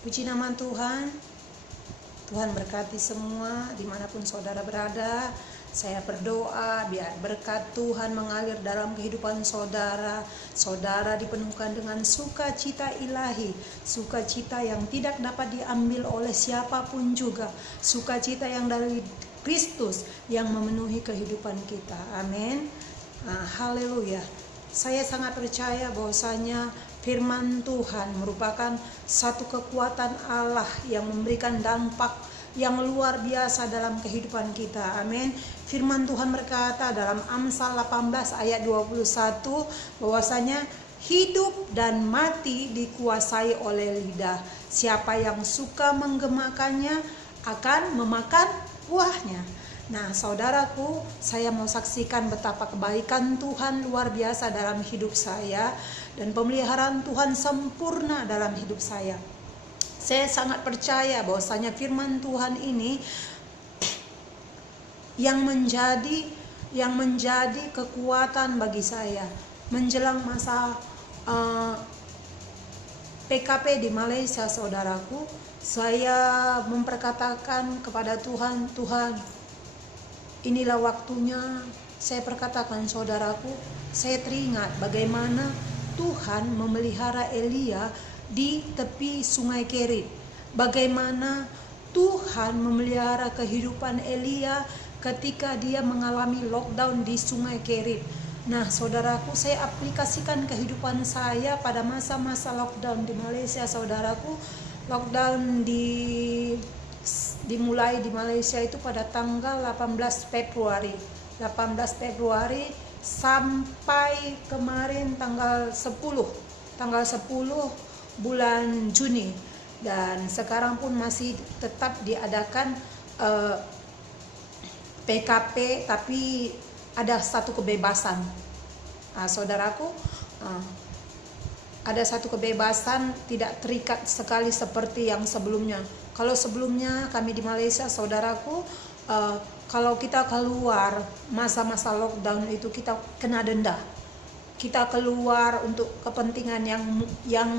Puji nama Tuhan. Tuhan berkati semua dimanapun saudara berada. Saya berdoa biar berkat Tuhan mengalir dalam kehidupan saudara. Saudara dipenuhkan dengan sukacita ilahi, sukacita yang tidak dapat diambil oleh siapapun juga, sukacita yang dari Kristus yang memenuhi kehidupan kita. Amin. Haleluya. Saya sangat percaya bahwasanya firman Tuhan merupakan satu kekuatan Allah yang memberikan dampak yang luar biasa dalam kehidupan kita. Amin. Firman Tuhan berkata dalam Amsal 18 ayat 21 bahwasanya hidup dan mati dikuasai oleh lidah. Siapa yang suka menggemakannya akan memakan buahnya. Nah, saudaraku, saya mau saksikan betapa kebaikan Tuhan luar biasa dalam hidup saya dan pemeliharaan Tuhan sempurna dalam hidup saya. Saya sangat percaya bahwasanya firman Tuhan ini yang menjadi kekuatan bagi saya menjelang masa PKP di Malaysia, saudaraku. Saya memperkatakan kepada Tuhan, Tuhan, inilah waktunya. Saya perkatakan, saudaraku, saya teringat bagaimana Tuhan memelihara Elia di tepi sungai Kerit. Bagaimana Tuhan memelihara kehidupan Elia ketika dia mengalami lockdown di sungai Kerit. Nah, saudaraku, saya aplikasikan kehidupan saya pada masa-masa lockdown di Malaysia, saudaraku. Lockdown dimulai di Malaysia itu pada tanggal 18 Februari sampai kemarin tanggal 10 bulan Juni, dan sekarang pun masih tetap diadakan PKP, tapi ada satu kebebasan. Saudaraku, ada satu kebebasan, tidak terikat sekali seperti yang sebelumnya. Kalau sebelumnya kami di Malaysia, saudaraku, kalau kita keluar masa-masa lockdown itu kita kena denda. Kita keluar untuk kepentingan yang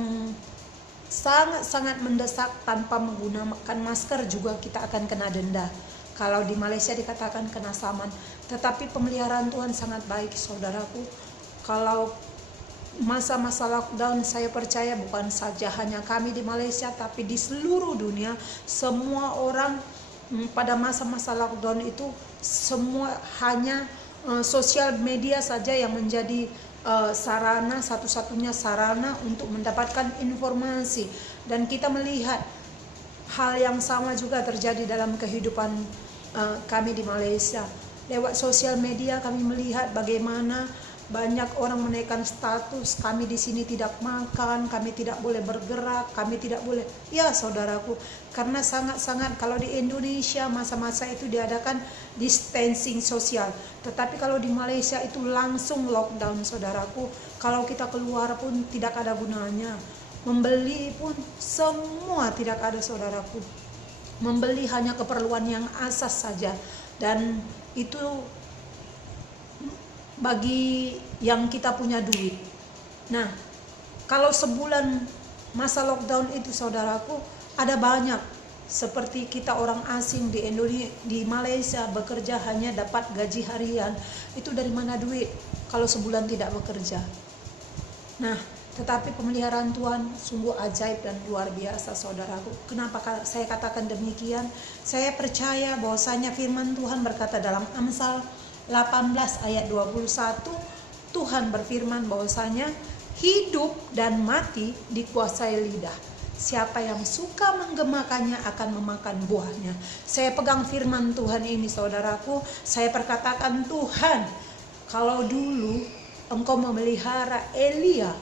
sangat-sangat mendesak tanpa menggunakan masker juga kita akan kena denda. Kalau di Malaysia dikatakan kena saman. Tetapi pemeliharaan Tuhan sangat baik, saudaraku. Kalau masa-masa lockdown, saya percaya bukan saja hanya kami di Malaysia, tapi di seluruh dunia, semua orang pada masa-masa lockdown itu semua hanya sosial media saja yang menjadi sarana, satu-satunya sarana untuk mendapatkan informasi. Dan kita melihat hal yang sama juga terjadi dalam kehidupan kami di Malaysia. Lewat sosial media kami melihat bagaimana banyak orang menaikkan status, kami di sini tidak makan, kami tidak boleh bergerak, kami tidak boleh. Ya, saudaraku, karena sangat-sangat kalau di Indonesia masa-masa itu diadakan distancing sosial. Tetapi kalau di Malaysia itu langsung lockdown, saudaraku. Kalau kita keluar pun tidak ada gunanya. Membeli pun semua tidak ada, saudaraku. Membeli hanya keperluan yang asas saja. Dan itu bagi yang kita punya duit. Nah, kalau sebulan masa lockdown itu, saudaraku, ada banyak seperti kita orang asing di Indonesia, di Malaysia bekerja hanya dapat gaji harian. Itu dari mana duit kalau sebulan tidak bekerja? Nah, tetapi pemeliharaan Tuhan sungguh ajaib dan luar biasa, saudaraku. Kenapa saya katakan demikian? Saya percaya bahwasanya firman Tuhan berkata dalam Amsal 18 ayat 21, Tuhan berfirman bahwasanya hidup dan mati dikuasai lidah. Siapa yang suka menggemakannya akan memakan buahnya. Saya pegang firman Tuhan ini, saudaraku. Saya perkatakan, Tuhan, kalau dulu Engkau memelihara Elia,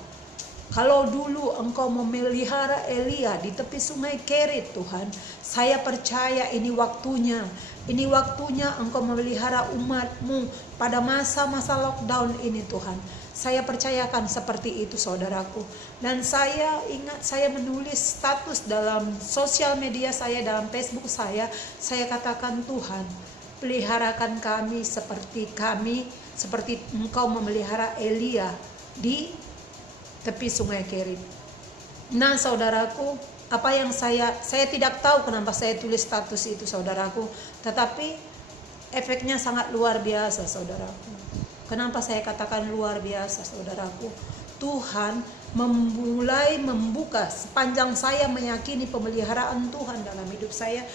kalau dulu Engkau memelihara Elia di tepi sungai Kerit, Tuhan, saya percaya ini waktunya. Ini waktunya Engkau memelihara umat-Mu pada masa-masa lockdown ini, Tuhan. Saya percayakan seperti itu, saudaraku. Dan saya ingat saya menulis status dalam sosial media saya, dalam Facebook saya katakan, Tuhan, peliharakan kami seperti Engkau memelihara Elia di tepi sungai Kerit. Nah saudaraku, apa yang saya tidak tahu kenapa saya tulis status itu saudaraku, tetapi efeknya sangat luar biasa saudaraku. Kenapa saya katakan luar biasa saudaraku? Tuhan mulai membuka, sepanjang saya meyakini pemeliharaan Tuhan dalam hidup saya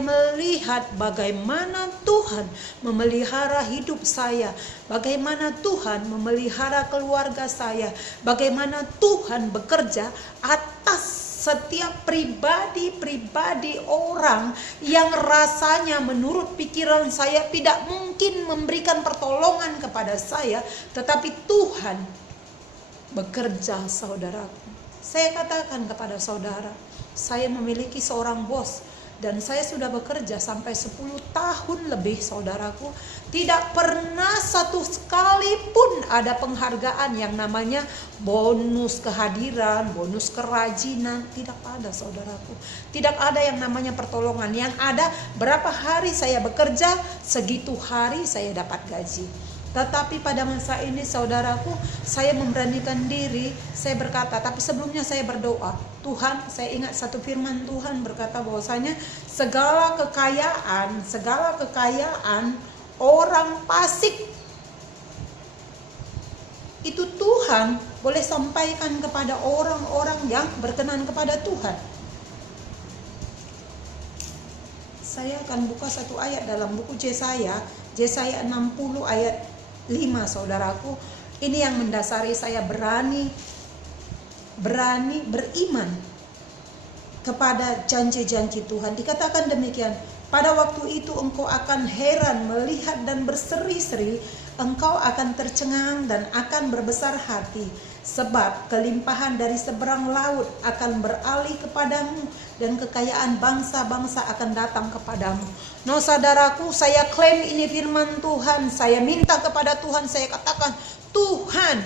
melihat bagaimana Tuhan memelihara hidup saya, bagaimana Tuhan memelihara keluarga saya, bagaimana Tuhan bekerja atas setiap pribadi orang yang rasanya menurut pikiran saya tidak mungkin memberikan pertolongan kepada saya, tetapi Tuhan bekerja saudaraku. Saya katakan kepada saudara, saya memiliki seorang bos dan saya sudah bekerja sampai 10 tahun lebih saudaraku. Tidak pernah satu sekali pun ada penghargaan yang namanya bonus kehadiran, bonus kerajinan. Tidak ada saudaraku. Tidak ada yang namanya pertolongan. Yang ada berapa hari saya bekerja, segitu hari saya dapat gaji. Tetapi pada masa ini saudaraku, saya memberanikan diri, saya berkata, tapi sebelumnya saya berdoa, Tuhan, saya ingat satu firman Tuhan berkata bahwasanya segala kekayaan orang fasik itu Tuhan boleh sampaikan kepada orang-orang yang berkenan kepada Tuhan. Saya akan buka satu ayat dalam buku Yesaya 60 ayat 5 saudaraku. Ini yang mendasari saya berani beriman kepada janji-janji Tuhan. Dikatakan demikian, pada waktu itu engkau akan heran melihat dan berseri-seri, engkau akan tercengang dan akan berbesar hati, sebab kelimpahan dari seberang laut akan beralih kepadamu dan kekayaan bangsa-bangsa akan datang kepadamu. No saudaraku, saya klaim ini firman Tuhan. Saya minta kepada Tuhan, saya katakan, Tuhan,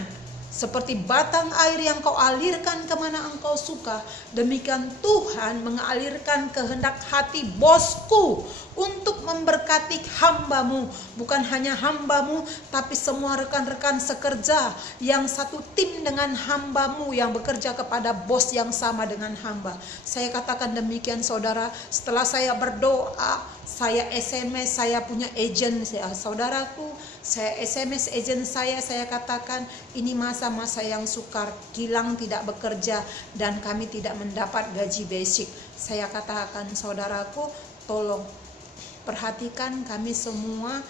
seperti batang air yang kau alirkan kemana engkau suka, demikian Tuhan mengalirkan kehendak hati bosku untuk memberkati hambamu. Bukan hanya hambamu, tapi semua rekan-rekan sekerja yang satu tim dengan hambamu, yang bekerja kepada bos yang sama dengan hamba. Saya katakan demikian saudara. Setelah saya berdoa, saya SMS, saya punya agent saudaraku, saya SMS agent saya katakan, ini masa-masa yang sukar, Gilang tidak bekerja dan kami tidak mendapat gaji basic. Saya katakan saudaraku, tolong perhatikan kami semua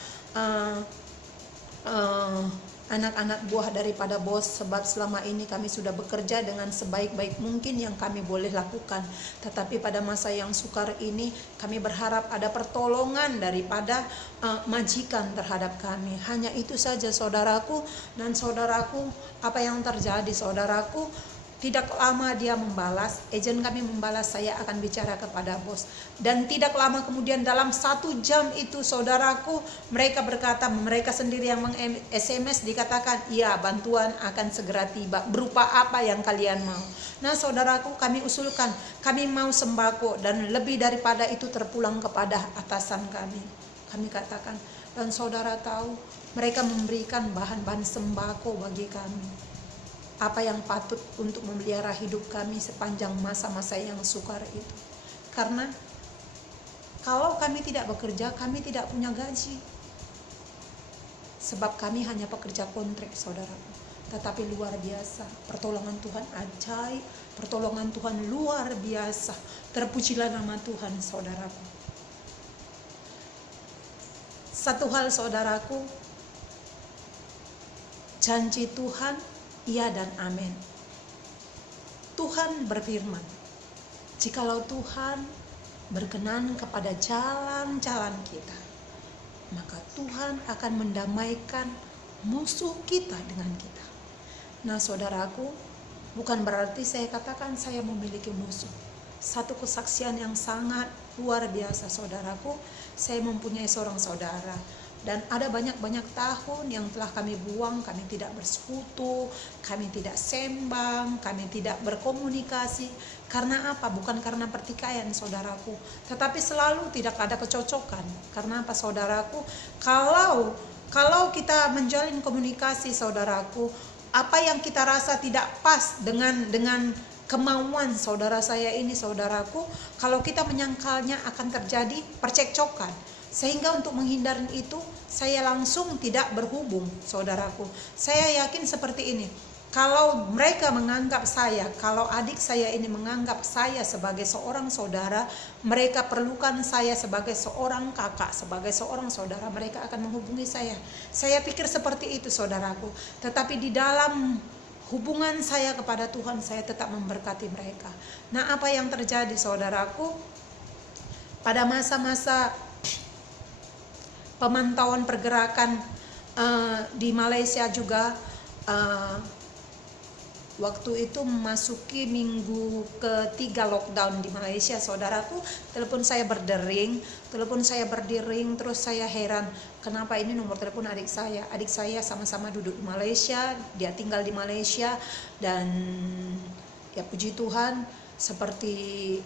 anak-anak buah daripada bos, sebab selama ini kami sudah bekerja dengan sebaik-baik mungkin yang kami boleh lakukan. Tetapi pada masa yang sukar ini kami berharap ada pertolongan daripada majikan terhadap kami. Hanya itu saja saudaraku. Dan saudaraku, apa yang terjadi saudaraku? Tidak lama dia membalas, agen kami membalas, saya akan bicara kepada bos. Dan tidak lama kemudian dalam 1 jam itu saudaraku, mereka berkata, mereka sendiri yang meng-SMS, dikatakan, iya bantuan akan segera tiba. Berupa apa yang kalian mau? Nah saudaraku, kami usulkan, kami mau sembako dan lebih daripada itu terpulang kepada atasan kami. Kami katakan, dan saudara tahu, mereka memberikan bahan-bahan sembako bagi kami. Apa yang patut untuk memelihara hidup kami sepanjang masa-masa yang sukar itu. Karena kalau kami tidak bekerja, kami tidak punya gaji. Sebab kami hanya pekerja kontrak saudaraku. Tetapi luar biasa, pertolongan Tuhan ajaib, pertolongan Tuhan luar biasa. Terpujilah nama Tuhan saudaraku. Satu hal saudaraku, janji Tuhan iya dan amin. Tuhan berfirman, jikalau Tuhan berkenan kepada jalan-jalan kita, maka Tuhan akan mendamaikan musuh kita dengan kita. Nah saudaraku, bukan berarti saya katakan saya memiliki musuh. Satu kesaksian yang sangat luar biasa saudaraku, saya mempunyai seorang saudara. Dan ada banyak-banyak tahun yang telah kami buang, kami tidak bersekutu, kami tidak sembang, kami tidak berkomunikasi. Karena apa? Bukan karena pertikaian saudaraku, tetapi selalu tidak ada kecocokan. Karena apa saudaraku? Kalau kita menjalin komunikasi saudaraku, apa yang kita rasa tidak pas dengan kemauan saudara saya ini, saudaraku, kalau kita menyangkalnya akan terjadi percekcokan. Sehingga untuk menghindari itu, saya langsung tidak berhubung, saudaraku. Saya yakin seperti ini. Kalau mereka menganggap saya, kalau adik saya ini menganggap saya sebagai seorang saudara, mereka perlukan saya sebagai seorang kakak, sebagai seorang saudara, mereka akan menghubungi saya. Saya pikir seperti itu, saudaraku. Tetapi di dalam hubungan saya kepada Tuhan, saya tetap memberkati mereka. Nah, apa yang terjadi, saudaraku? Pada masa-masa pemantauan pergerakan di Malaysia juga, waktu itu memasuki minggu ketiga lockdown di Malaysia, saudaraku, telepon saya berdering, terus saya heran, kenapa ini nomor telepon adik saya sama-sama duduk di Malaysia, dia tinggal di Malaysia, dan ya puji Tuhan, seperti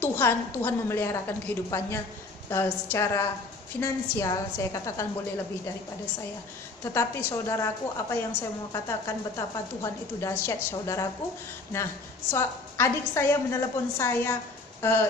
Tuhan memeliharakan kehidupannya secara finansial, saya katakan boleh lebih daripada saya. Tetapi saudaraku, apa yang saya mau katakan, betapa Tuhan itu dahsyat, saudaraku. Nah, adik saya menelepon saya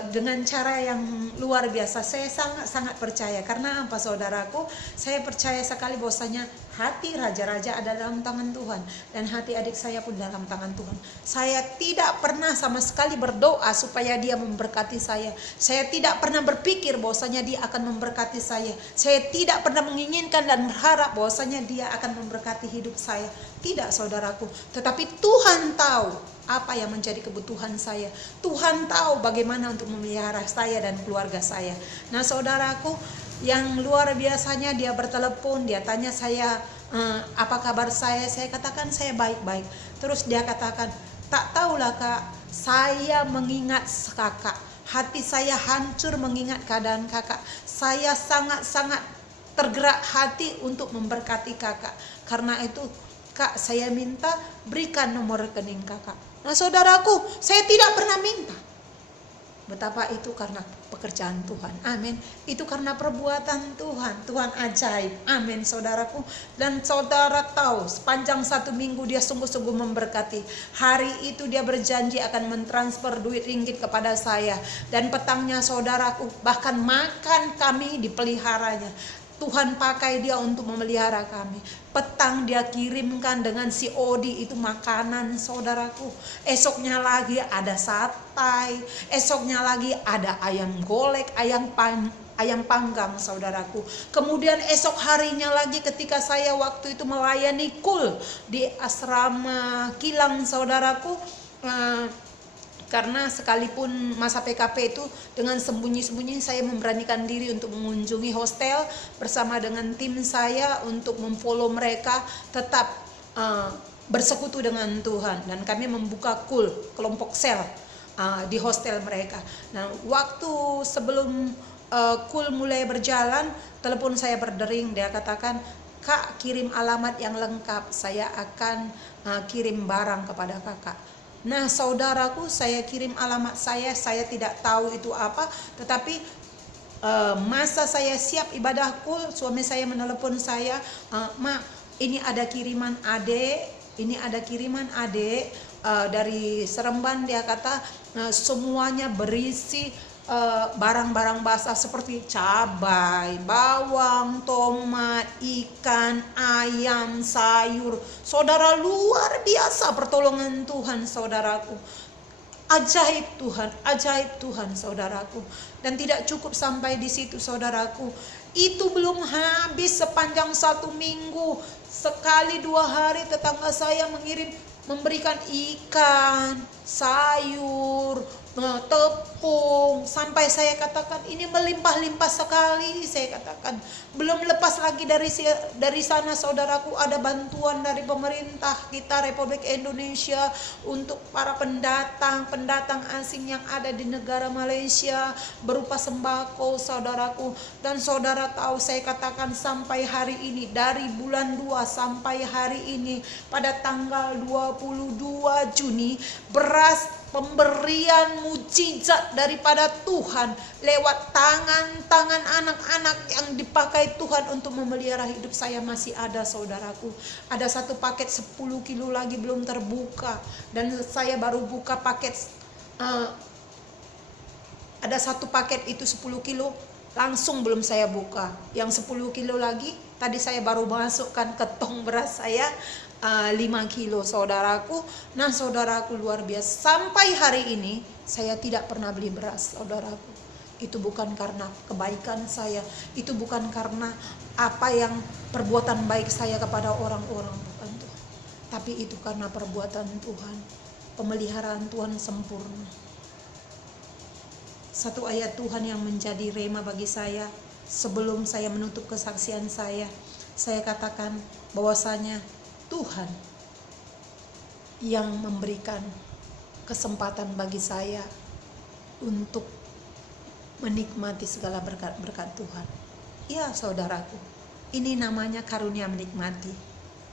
dengan cara yang luar biasa. Saya sangat percaya. Karena apa, saudaraku? Saya percaya sekali bahwasanya hati raja-raja ada dalam tangan Tuhan, dan hati adik saya pun dalam tangan Tuhan. Saya tidak pernah sama sekali berdoa supaya dia memberkati saya. Saya tidak pernah berpikir bahwasanya dia akan memberkati saya. Saya tidak pernah menginginkan dan berharap bahwasanya dia akan memberkati hidup saya. Tidak, saudaraku. Tetapi Tuhan tahu apa yang menjadi kebutuhan saya. Tuhan tahu bagaimana untuk memelihara saya dan keluarga saya. Nah, saudaraku, yang luar biasanya, dia bertelepon, dia tanya saya, apa kabar saya katakan saya baik-baik. Terus dia katakan, tak tahulah kak, saya mengingat kakak, hati saya hancur mengingat keadaan kakak, saya sangat-sangat tergerak hati untuk memberkati kakak. Karena itu kak, saya minta berikan nomor rekening kakak. Nah, saudaraku, saya tidak pernah minta. Betapa itu karena pekerjaan Tuhan. Amin. Itu karena perbuatan Tuhan. Tuhan ajaib. Amin, saudaraku. Dan saudara tahu, sepanjang 1 minggu dia sungguh-sungguh memberkati. Hari itu dia berjanji akan mentransfer duit ringgit kepada saya. Dan petangnya, saudaraku, bahkan makan kami dipeliharanya. Tuhan pakai dia untuk memelihara kami. Petang dia kirimkan dengan COD itu makanan, saudaraku. Esoknya lagi ada sate, esoknya lagi ada ayam golek, ayam panggang, saudaraku. Kemudian esok harinya lagi ketika saya waktu itu melayani KUL di asrama Kilang, saudaraku, karena sekalipun masa PKP itu dengan sembunyi-sembunyi saya memberanikan diri untuk mengunjungi hostel bersama dengan tim saya untuk memfollow mereka tetap bersekutu dengan Tuhan, dan kami membuka KUL, kelompok sel di hostel mereka. Nah, waktu sebelum KUL mulai berjalan, telepon saya berdering, dia katakan, kak, kirim alamat yang lengkap, saya akan kirim barang kepada kakak. Nah, saudaraku, saya kirim alamat saya tidak tahu itu apa, tetapi masa saya siap ibadah KUL, suami saya menelepon saya, mak, ini ada kiriman adek, dari Seremban, dia kata semuanya berisi barang-barang basah seperti cabai, bawang, tomat, ikan, ayam, sayur. Saudara, luar biasa pertolongan Tuhan, saudaraku. Ajaib Tuhan, saudaraku. Dan tidak cukup sampai di situ, saudaraku. Itu belum habis sepanjang 1 minggu. Sekali 2 hari tetangga saya memberikan ikan, sayur, tepung, sampai saya katakan ini melimpah-limpah sekali. Saya katakan belum lepas lagi dari sana, saudaraku, ada bantuan dari pemerintah kita Republik Indonesia untuk para pendatang asing yang ada di negara Malaysia berupa sembako, saudaraku. Dan saudara tahu, saya katakan sampai hari ini, dari bulan 2 sampai hari ini pada tanggal 22 Juni, beras pemberian mujizat daripada Tuhan lewat tangan-tangan anak-anak yang dipakai Tuhan untuk memelihara hidup saya masih ada, saudaraku. Ada satu paket 10 kilo lagi belum terbuka, dan saya baru buka paket ada satu paket itu 10 kilo langsung belum saya buka. Yang 10 kilo lagi tadi saya baru masukkan ke tong beras saya 5 kilo, saudaraku. Nah, saudaraku, luar biasa. Sampai hari ini saya tidak pernah beli beras, saudaraku. Itu bukan karena kebaikan saya, itu bukan karena apa yang perbuatan baik saya kepada orang-orang, bukan Tuhan. Tapi itu karena perbuatan Tuhan. Pemeliharaan Tuhan sempurna. Satu ayat Tuhan yang menjadi rema bagi saya sebelum saya menutup kesaksian saya katakan bahwasanya Tuhan yang memberikan kesempatan bagi saya untuk menikmati segala berkat-berkat Tuhan. Ya, saudaraku, ini namanya karunia menikmati.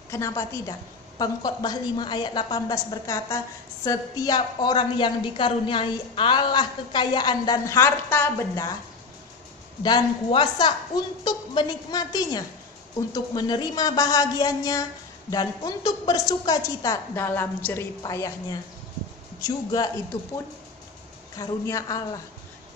Kenapa tidak? Pengkhotbah 5 ayat 18 berkata, setiap orang yang dikaruniai Allah kekayaan dan harta benda dan kuasa untuk menikmatinya, untuk menerima bahagiannya, dan untuk bersuka cita dalam jerih payahnya, juga itu pun karunia Allah.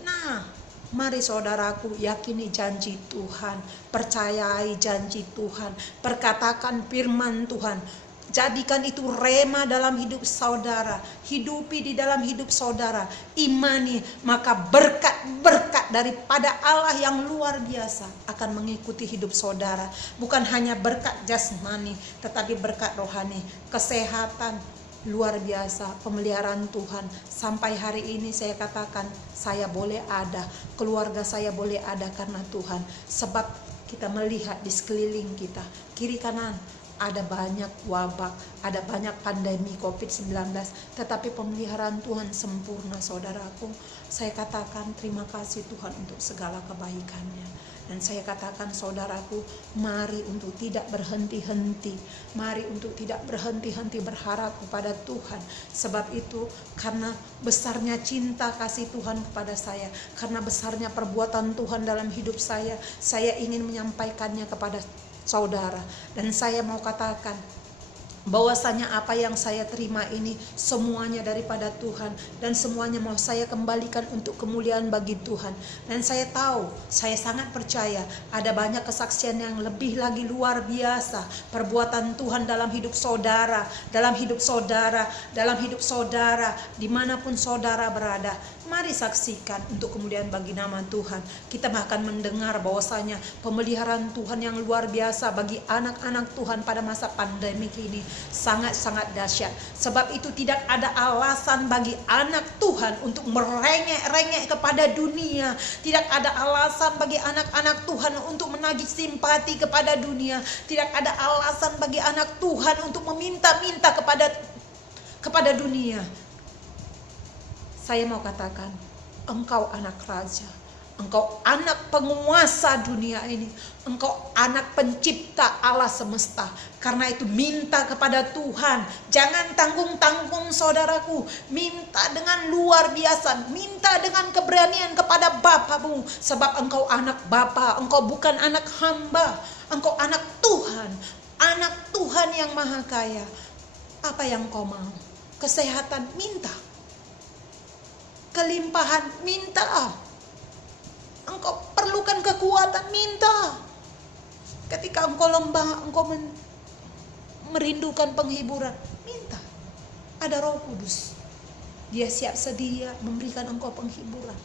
Nah, mari saudaraku, yakini janji Tuhan, percayai janji Tuhan, perkatakan firman Tuhan. Jadikan itu rema dalam hidup saudara, hidupi di dalam hidup saudara, imani, maka berkat-berkat daripada Allah yang luar biasa akan mengikuti hidup saudara. Bukan hanya berkat jasmani, tetapi berkat rohani, kesehatan luar biasa, pemeliharaan Tuhan. Sampai hari ini saya katakan, saya boleh ada, keluarga saya boleh ada karena Tuhan. Sebab kita melihat di sekeliling kita, kiri kanan, ada banyak wabah, ada banyak pandemi COVID-19, tetapi pemeliharaan Tuhan sempurna, saudaraku. Saya katakan terima kasih Tuhan untuk segala kebaikannya. Dan saya katakan, saudaraku, mari untuk tidak berhenti-henti, mari untuk tidak berhenti-henti berharap kepada Tuhan. Sebab itu, karena besarnya cinta kasih Tuhan kepada saya, karena besarnya perbuatan Tuhan dalam hidup saya ingin menyampaikannya kepada saudara. Dan saya mau katakan bahwasanya apa yang saya terima ini semuanya daripada Tuhan, dan semuanya mau saya kembalikan untuk kemuliaan bagi Tuhan. Dan saya tahu, saya sangat percaya ada banyak kesaksian yang lebih lagi luar biasa perbuatan Tuhan dalam hidup saudara, dalam hidup saudara, dalam hidup saudara, dimanapun saudara berada. Mari saksikan untuk kemuliaan bagi nama Tuhan. Kita bahkan mendengar bahwasanya pemeliharaan Tuhan yang luar biasa bagi anak-anak Tuhan pada masa pandemi ini sangat-sangat dahsyat. Sebab itu tidak ada alasan bagi anak Tuhan untuk merengek-rengek kepada dunia. Tidak ada alasan bagi anak-anak Tuhan untuk menagih simpati kepada dunia. Tidak ada alasan bagi anak Tuhan untuk meminta-minta kepada dunia. Saya mau katakan, engkau anak raja, engkau anak penguasa dunia ini, engkau anak pencipta Allah semesta. Karena itu minta kepada Tuhan, jangan tanggung-tanggung saudaraku, minta dengan luar biasa, minta dengan keberanian kepada Bapamu. Sebab engkau anak Bapa, engkau bukan anak hamba, engkau anak Tuhan yang maha kaya. Apa yang kau mau? Kesehatan, minta. Kelimpahan, minta. Engkau perlukan kekuatan, minta. Ketika engkau lembah, engkau merindukan penghiburan, minta. Ada Roh Kudus, Dia siap sedia memberikan engkau penghiburan.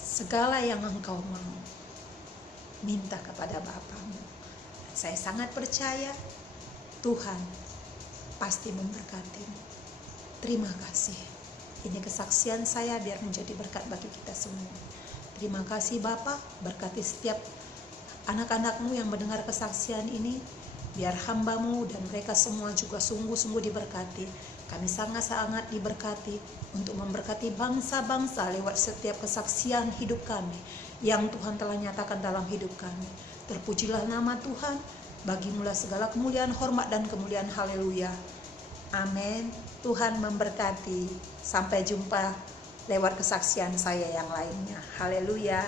Segala yang engkau mau, minta kepada Bapamu. Saya sangat percaya Tuhan pasti memberkatimu. Terima kasih. Ini kesaksian saya biar menjadi berkat bagi kita semua. Terima kasih Bapa, berkati setiap anak-anak-Mu yang mendengar kesaksian ini. Biar hamba-Mu dan mereka semua juga sungguh-sungguh diberkati. Kami sangat-sangat diberkati untuk memberkati bangsa-bangsa lewat setiap kesaksian hidup kami yang Tuhan telah nyatakan dalam hidup kami. Terpujilah nama Tuhan, bagimulah segala kemuliaan, hormat dan kemuliaan. Haleluya. Amin. Tuhan memberkati. Sampai jumpa lewat kesaksian saya yang lainnya. Haleluya.